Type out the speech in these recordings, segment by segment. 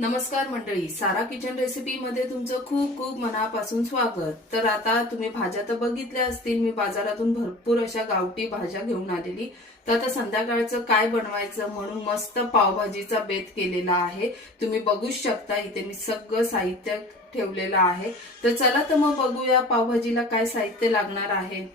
नमस्कार मंडळी सारा kitchen recipe मध्ये तुमचं खूप खूप मनापासून स्वागत. तर आता तुम्ही भाज्या तर बघितल्या असतील मी बाजारातून भरपूर अशा गावठी भाज्या घेऊन आलेली. तर आता संध्याकाळचं काय बनवायचं म्हणून मस्त पावभाजीचा बेत केलेला आहे. तुम्ही बघूच शकता इथे मी सगळं साहित्य ठेवलेलं आहे. तर चला तर मग बघूया पावभाजीला काय साहित्य लागणार आहे.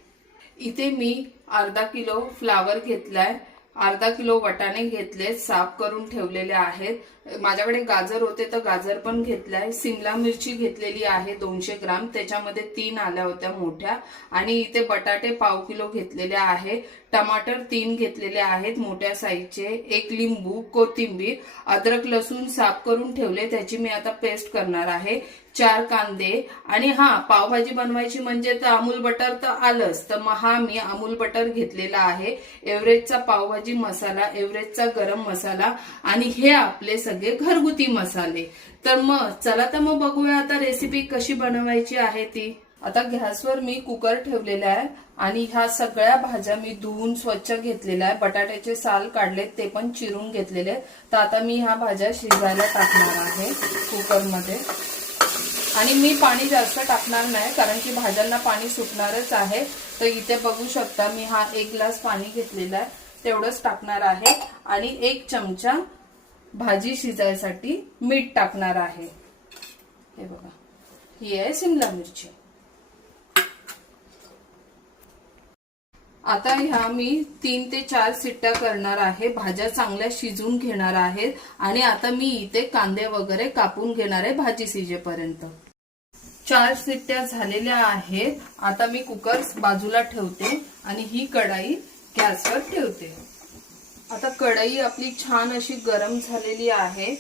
इथे मी अर्धा किलो फ्लावर घेतलाय. अर्धा किलो वटाणे घेतले साफ करून ठेवलेले आहेत. माझ्याकडे गाजर होते तर गाजर पण घेतलाय. सिमला मिरची घेतलेली आहे दोनशे ग्राम. त्याच्यामध्ये तीन आल्या होत्या मोठ्या. आणि इथे बटाटे पाव किलो घेतलेले आहे. टमाटर तीन घेतलेले आहेत मोठ्या साईजचे. एक लिंबू कोथिंबीर अद्रक लसूण साफ करून ठेवले. त्याची मी आता पेस्ट करणार आहे. चार कांदे. आणि हा पावभाजी बनवायची म्हणजे तर अमूल बटर तर आलंच. तर मग हा मी अमूल बटर घेतलेला आहे. एव्हरेजचा पावभाजी मसाला एव्हरेजचा गरम मसाला आणि हे आपले सगळे घरगुती मसाले. तर मग चला तर मग बघूया आता रेसिपी कशी बनवायची आहे ती. आता गॅसवर मी कुकर ठेवलेला आहे आणि ह्या सगळ्या भाज्या मी धुवून स्वच्छ घेतलेल्या आहे. बटाट्याचे साल काढलेत ते पण चिरून घेतलेले आहेत. तर आता मी ह्या भाज्या शिजायला टाकणार आहे कुकरमध्ये आणि मी पाणी जास्त टाकणार नाही कारण की भाज्यांना पाणी सुटणारच आहे. तर इथे बघू शकता मी हा एक ग्लास पाणी घेतलेला आहे. तेवढंच टाकणार आहे. आणि एक चमचा भाजी शिजायसाठी मीठ टाकणार आहे. हे बघा. ही आहे शिमला मिरची. आता ह्या मी तीन ते चार सिट्ट्या करणार आहे. भाज्या चांगल्या शिजून घेणार आहेत. आणि आता मी इथे कांदे वगैरे कापून घेणार आहे भाजी शिजेपर्यंत. चार सिट्ट्या झालेल्या आहेत. आता मी कुकर बाजूला ठेवते आणि ही कढाई गॅसवर ठेवते. आता कढई आपली छान अशी गरम झालेली आहे.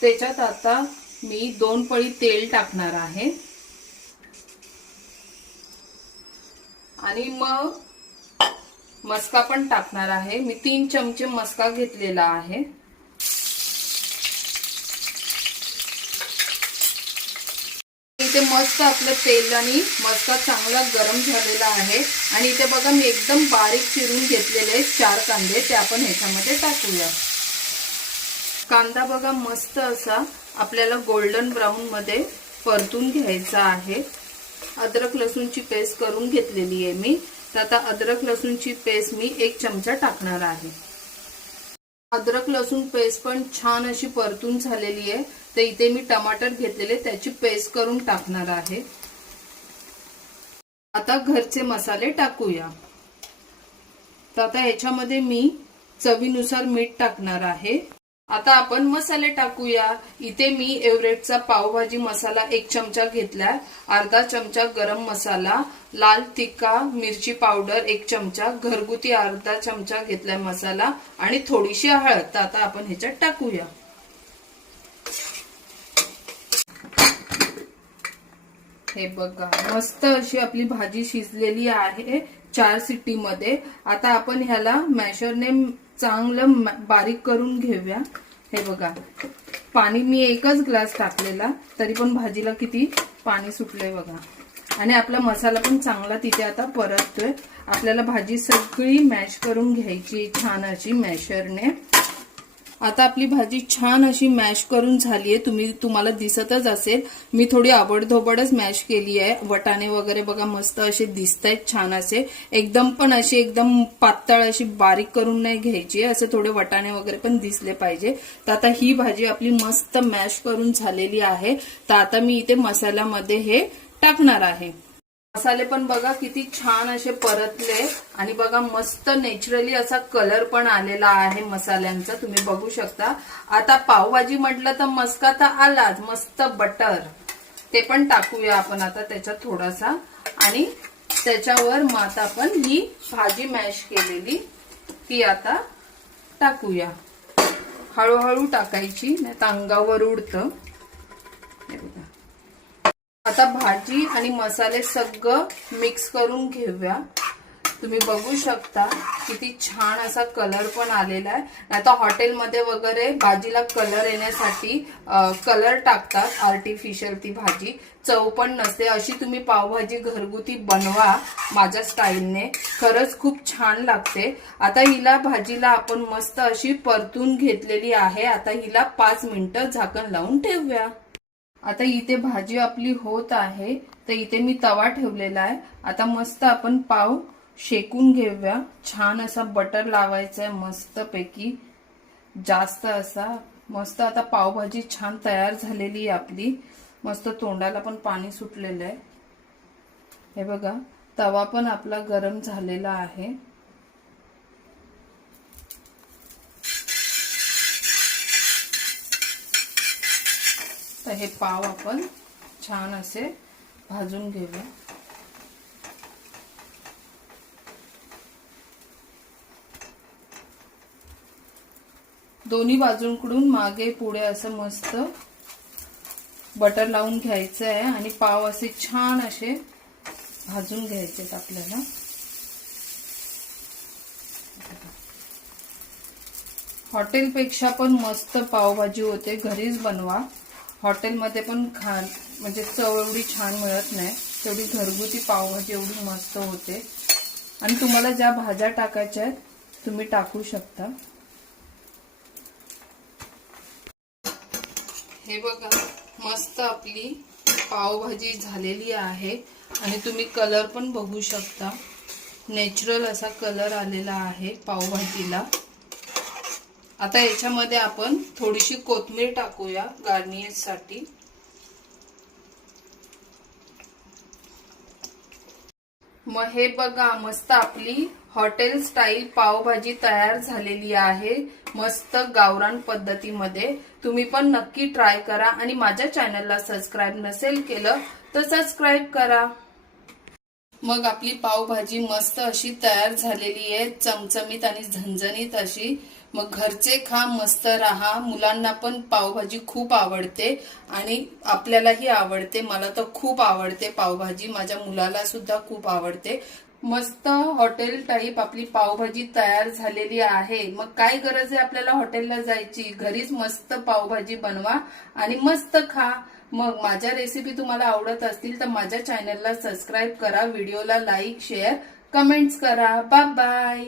त्याच्यात आता मी दोन पळी तेल टाकणार आहे. आणि मग मस्का पण टाकणार आहे. मी तीन चमचे मस्का घेतलेला आहे. इथे मस्त आपलं तेल आणि मस्का चांगला गरम झालेला आहे. आणि इथे बघा मी एकदम बारीक चिरून घेतलेले चार कांदे. ते आपण ह्याच्यामध्ये टाकूया. कांदा बघा मस्त असा आपल्याला गोल्डन ब्राऊन मध्ये परतून घ्यायचा आहे. अद्रक लसूणची पेस्ट करून घेतलेली आहे मी. तर आता अद्रक लसूणची पेस्ट मी एक चमचा टाकणार आहे. अद्रक लसूण पेस्ट पण छान अशी परतून झालेली आहे. तर इथे मी टमाटर घेतलेले त्याची पेस्ट करून टाकणार आहे. आता घरचे मसाले टाकूया. तर आता ह्याच्यामध्ये मी चवीनुसार मीठ टाकणार आहे. आता आपण मसाले टाकूया. इथे मी एव्हरेटचा पावभाजी मसाला एक चमचा घेतलाय. अर्धा चमचा गरम मसाला लाल तिखा मिरची पावडर एक चमचा घरगुती अर्धा चमचा घेतलाय मसाला आणि थोडीशी हळद. तर आता आपण ह्याच्यात टाकूया. हे बघा मस्त अशी आपली भाजी शिजलेली आहे चार सिटीमध्ये. आता आपण ह्याला मॅशरने चांगलं बारीक करून घेऊया. हे बघा. पाणी मी एकच ग्लास टाकलेला तरी पण भाजीला किती पाणी सुटलंय बघा. आणि आपला मसाला पण चांगला तिथे आता परततोय. आपल्याला भाजी सगळी मॅश करून घ्यायची छान अशी मॅशरने. आता आपली भाजी छान अशी मॅश करून झाली आहे तुम्ही तुम्हाला दिसतच असेल. मी थोडी आवडधोबडच मॅश केली आहे. वटाणे वगैरे बघा मस्त असे दिसत आहेत छान असे. एकदम पण अशी एकदम पातळ अशी बारीक करून नाही घ्यायची असे थोडे वटाणे वगैरे पण दिसले पाहिजे. तर आता ही भाजी आपली मस्त मॅश करून झालेली आहे. तर आता मी इथे मसाल्यामध्ये हे टाकणार आहे. मसाले पण बघा किती छान असे परतले. आणि बघा मस्त नेचरली असा कलर पण आलेला आहे मसाल्यांचा. तुम्ही बघू शकता. आता पावभाजी म्हटलं तर मस्का तर आलाच. मस्त बटर ते पण टाकूया आपण आता त्याच्यात थोडासा. आणि त्याच्यावर मग आता आपण ही भाजी मॅश केलेली ती आता टाकूया. हळूहळू टाकायची नाही तर अंगावर उडतं. आता भाजी आणि मसाले सगळं मिक्स करून घेऊया. तुम्ही बघू शकता किती छान असा कलर पण आलेला आहे. आता हॉटेलमध्ये वगैरे भाजीला कलर येण्यासाठी कलर टाकतात आर्टिफिशियल ती भाजी. चव पण नसते. अशी तुम्ही पावभाजी घरगुती बनवा माझ्या स्टाईलने खरंच खूप छान लागते. आता हिला भाजीला आपण मस्त अशी परतून घेतलेली आहे. आता हिला पाच मिनिटं झाकण लावून ठेवूया. आता इथे भाजी आपली होत आहे तर इथे मी तवा ठेवलेला आहे. आता मस्त आपण पाव शेकून घेऊया. छान असा बटर लावायचा आहे मस्त पैकी जास्त असा. मस्त आता पावभाजी छान तयार झालेली आहे आपली. मस्त तोंडाला पण पाणी सुटलेलं आहे. हे बघा तवा पण आपला गरम झालेला आहे. तर हे पाव आपण छान असे भाजून घेऊया. दोन्ही बाजूंकडून मागे पुढे असं मस्त बटर लावून घ्यायचं आहे आणि पाव असे छान असे भाजून घ्यायचे आहेत आपल्याला. हॉटेलपेक्षा पण मस्त पावभाजी होते. घरीच बनवा. हॉटेलमध्ये पण खा म्हणजे चव एवढी छान मिळत नाही. तेवढी घरगुती पावभाजी एवढी मस्त होते. आणि तुम्हाला ज्या भाज्या टाकायच्या आहेत तुम्ही टाकू शकता. हे बघा मस्त आपली पावभाजी झालेली आहे. आणि तुम्ही कलर पण बघू शकता. नॅचरल असा कलर आलेला आहे पावभाजीला. आता याच्यामध्ये आपण थोडीशी कोथमीर टाकूया गार्नियरसाठी मग हे बघा मस्त आपली हॉटेल स्टाईल पावभाजी तयार झालेली आहे मस्त गावरान पद्धतीमध्ये. तुम्ही पण नक्की ट्राय करा आणि माझ्या चॅनलला सबस्क्राईब नसेल केलं तर सबस्क्राईब करा. मग आपली पावभाजी मस्त अशी तयार झालेली आहे चमचमीत आणि झणझणीत अशी. मग घरचे खा मस्त राहा. मुलांना पण पावभाजी खूप आवडते आणि आपल्यालाही आवडते. मला तर खूप आवडते पावभाजी. माझ्या मुलाला सुद्धा खूप आवडते. मस्त हॉटेल टाईप आपली पावभाजी तयार झालेली आहे. मग काय गरज आहे आपल्याला हॉटेलला जायची? घरीच मस्त पावभाजी बनवा आणि मस्त खा. मग माझ्या रेसिपी तुम्हाला आवडत असतील तर माझ्या चॅनलला सबस्क्राईब करा. व्हिडिओला लाईक शेअर कमेंट्स करा. Bye bye